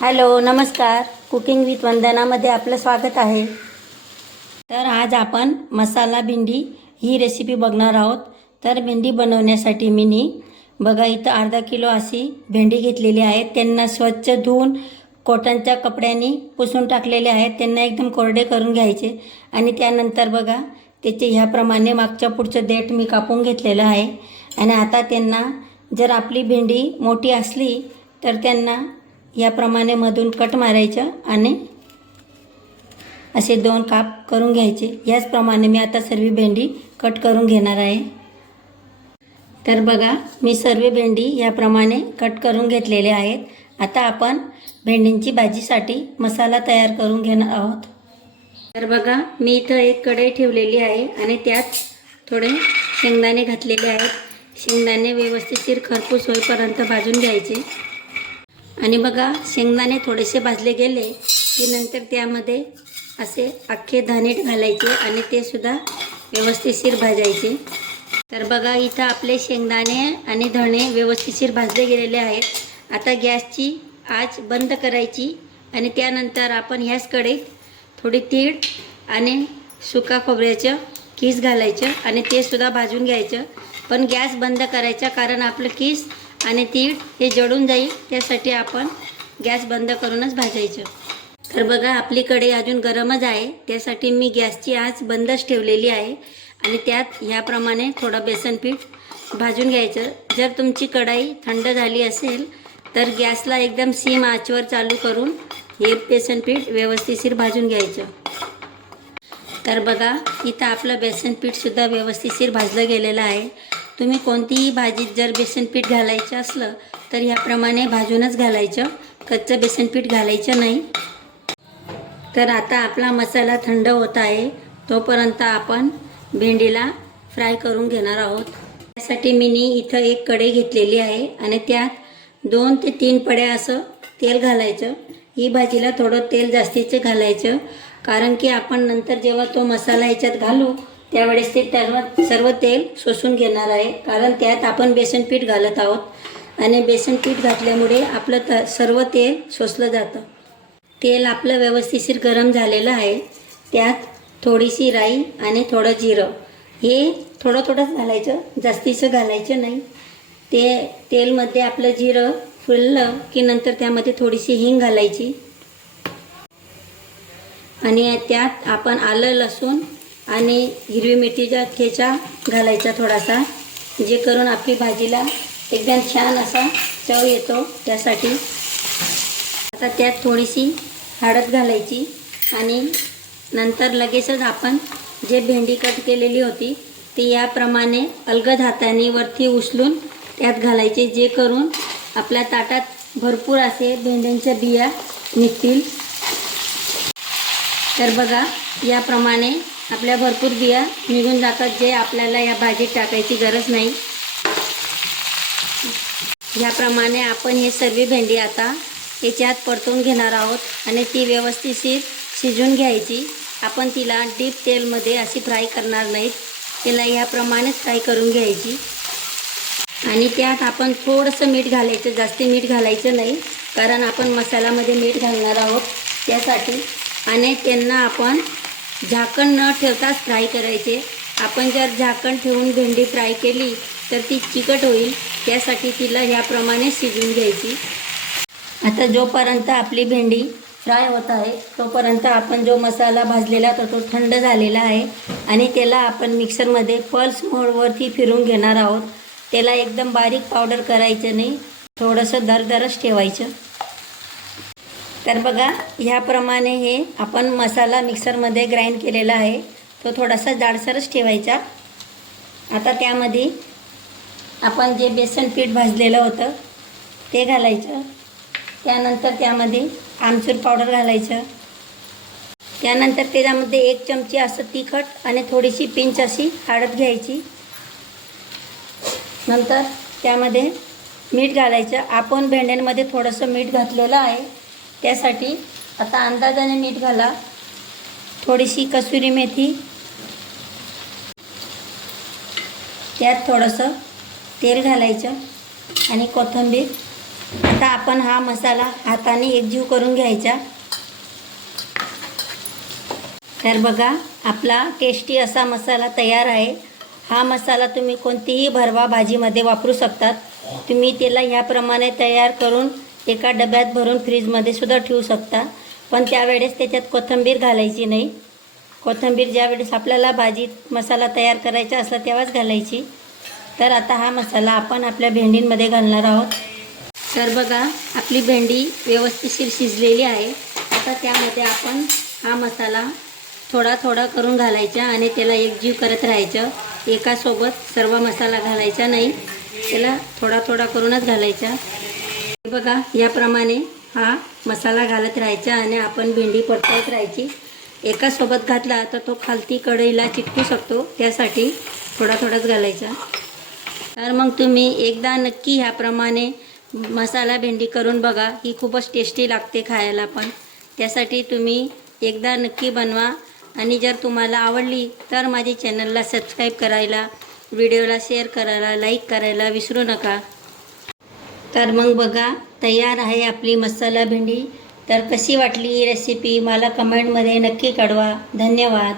Hello नमस्कार. Cooking with वंदनामध्ये आपलं स्वागत आहे. तर आज आपण मसाला भेंडी ही रेसिपी बघणार आहोत. तर भेंडी बनवण्यासाठी मी बघा इथं अर्धा किलो अशी भेंडी घेतलेली आहे. त्यांना स्वच्छ धुवून कॉटनच्या कपड्यांनी पुसून टाकलेले आहेत. त्यांना एकदम कोरडे करून घ्यायचे. आणि त्यानंतर बघा त्याचे ह्याप्रमाणे मागच्या पुढचं देठ मी कापून घेतलेलं आहे. आणि आता त्यांना जर आपली भेंडी मोठी असली तर त्यांना याप्रमाणे मधून कट मारायचं आणि असे दोन काप करून घ्यायचे. याचप्रमाणे मी आता सर्व भेंडी कट करून घेणार आहे. तर बघा मी सर्व भेंडी याप्रमाणे कट करून घेतलेले आहेत. आता आपण भेंडींची भाजीसाठी मसाला तयार करून घेणार आहोत. तर बघा मी इथं एक कढई ठेवलेली आहे आणि त्यात थोडे शेंगदाणे घातलेले आहेत. शेंगदाणे व्यवस्थितशीर खरपूस होईपर्यंत भाजून घ्यायचे. आणि बघा शेंगदाणे थोडेसे भाजले गेले की नंतर त्यामध्ये असे अख्खे धाणे घालायचे आणि ते सुद्धा व्यवस्थितशीर भाजायचे. तर बघा इथं आपले शेंगदाणे आणि धणे व्यवस्थितशीर भाजले गेलेले आहेत. आता गॅसची आच बंद करायची आणि त्यानंतर आपण ह्याच कढईत थोडी तीळ आणि सुका खोबऱ्याचं कीस घालायचं आणि ते सुद्धा भाजून घ्यायचं. पण गॅस बंद करायचा कारण आपलं कीस आणि तीळ हे जळून जाईल त्यासाठी आपण गॅस बंद करूनच भाजायचं. तर बघा आपली कढई अजून गरमच आहे. त्यासाठी मी गॅसची आच बंदच ठेवलेली आहे. आणि त्यात ह्याप्रमाणे थोडं बेसन पीठ भाजून घ्यायचं. जर तुमची कढाई थंड झाली असेल तर गॅसला एकदम सीम आचवर चालू करून हे बेसन पीठ व्यवस्थितशीर भाजून घ्यायचं. तर बघा इथं आपलं बेसन पीठसुद्धा व्यवस्थितशीर भाजलं गेलेलं आहे. तुम्ही कोणतीही भाजीत जर बेसनपीठ घालायचं असलं तर ह्याप्रमाणे भाजूनच घालायचं. कच्चं बेसनपीठ घालायचं नाही. तर आता आपला मसाला थंड होत आहे. तोपर्यंत आपण भेंडीला फ्राय करून घेणार आहोत. त्यासाठी मी इथं एक कढई घेतलेली आहे आणि त्यात दोन ते तीन पड्या असं तेल घालायचं. ही भाजीला थोडं तेल जास्तीचं घालायचं. कारण की आपण नंतर जेव्हा तो मसाला याच्यात घालू त्यावेळेस ते सर्व सर्व तेल शोषून घेणार आहे. कारण त्यात आपण बेसन पीठ घालत आहोत. आणि बेसन पीठ घातल्यामुळे आपलं त सर्व तेल शोषलं जातं. तेल आपलं व्यवस्थितशीर गरम झालेलं आहे. त्यात थोडीशी राई आणि थोडं जिरं. हे थोडं थोडंच घालायचं. जास्तीचं घालायचं नाही. ते तेलमध्ये आपलं जिरं फुललं की नंतर त्यामध्ये थोडीशी हिंग घालायची. आणि त्यात आपण आलं लसूण आणि हिरवी मिरचीचा ठेचा घालायचा थोडासा जे करून आपली भाजीला एकदम छान असा चव येतो त्यासाठी. आता त्यात थोडीशी हळद घालायची आणि नंतर लगेचच आपण जे भेंडी कट केलेली होती ती याप्रमाणे अलगद हाताने वरती उचलून त्यात घालायचे जे करून आपल्या ताटात भरपूर असे भेंड्यांच्या बिया निघतील. तर बघा याप्रमाणे आपल्या भरपूर बिया निघून जातात जे आपल्याला या भाजीत टाकायची गरज नाही. ह्याप्रमाणे आपण हे सर्व भेंडी आता याच्यात परतून घेणार आहोत आणि ती व्यवस्थितशीर शिजून घ्यायची. आपण तिला डीप तेलमध्ये अशी फ्राय करणार नाहीत. तिला ह्याप्रमाणेच फ्राय करून घ्यायची. आणि त्यात आपण थोडंसं मीठ घालायचं जास्ती मीठ घालायचं नाही कारण आपण मसाल्यामध्ये मीठ घालणार आहोत त्यासाठी. आणि त्यांना आपण झाकण न ठेवताच फ्राय करायचे. आपण जर झाकण ठेवून भेंडी फ्राय केली तर ती चिकट होईल त्यासाठी तिला ह्याप्रमाणे शिजवून घ्यायची. आता जोपर्यंत आपली भेंडी फ्राय होत आहे तोपर्यंत आपण जो मसाला भाजलेला होता तो थंड झालेला आहे आणि त्याला आपण मिक्सरमध्ये पल्स मोडवरती फिरून घेणार आहोत. त्याला एकदम बारीक पावडर करायचं नाही थोडंसं दरदरच ठेवायचं. तर बघा ह्याप्रमाणे हे आपण मसाला मिक्सरमध्ये ग्राइंड केलेला आहे. तो थोडासा जाडसरच ठेवायचा. आता त्यामध्ये आपण जे बेसन पीठ भाजलेलं होतं ते घालायचं. त्यानंतर त्यामध्ये आमचूर पावडर घालायचं. त्यानंतर त्याच्यामध्ये एक चमची असं तिखट आणि थोडीशी पिंच अशी हळद घ्यायची. नंतर त्यामध्ये मीठ घालायचं. आपण भेंड्यांमध्ये थोडंसं मीठ घातलेलं आहे. त्यासाठी आता अंदाजाने मीठ घाला. थोडीशी कसुरी मेथी. त्यात थोडंसं तेल घालायचं आणि कोथिंबीर. आता आपण हा मसाला हाताने एकजीव करून घ्यायचा. तर बघा आपला टेस्टी असा मसाला तयार आहे. हा मसाला तुम्ही कोणतीही भरवा भाजीमध्ये वापरू शकतात. तुम्ही त्याला ह्याप्रमाणे तयार करून एका डब्यात भरून फ्रीजमध्ये सुद्धा ठेवू शकता. पण त्यावेळेस त्याच्यात कोथिंबीर घालायची नाही. कोथिंबीर ज्यावेळेस आपल्याला भाजीत मसाला तयार करायचा असला तेव्हाच घालायची. तर आता हा मसाला आपण आपल्या भेंडींमध्ये घालणार आहोत. तर बघा आपली भेंडी व्यवस्थितशीर शिजलेली आहे. आता त्यामध्ये आपण हा मसाला थोडा थोडा करून घालायचा आणि त्याला एकजीव करत राहायचं. एकासोबत सर्व मसाला घालायचा नाही. त्याला थोडा थोडा करूनच घालायचा. बघा याप्रमाणे हा मसाला घालत राहायचा आणि आपण भेंडी परतवत राहायची. एकासोबत घातला तर तो खालती कढईला चिटकू शकतो त्यासाठी थोडा थोडाच घालायचा. तर मग तुम्ही एकदा नक्की ह्याप्रमाणे मसाला भेंडी करून बघा ही खूपच टेस्टी लागते खायला पण. त्यासाठी तुम्ही एकदा नक्की बनवा. आणि जर तुम्हाला आवडली तर माझ्या चॅनलला सबस्क्राईब करायला व्हिडिओला शेअर करायला लाईक करायला विसरू नका. तर मग बघा तयार आहे आपली मसाला भेंडी. तर कशी वाटली रेसिपी मला कमेंटमध्ये नक्की कळवा. धन्यवाद.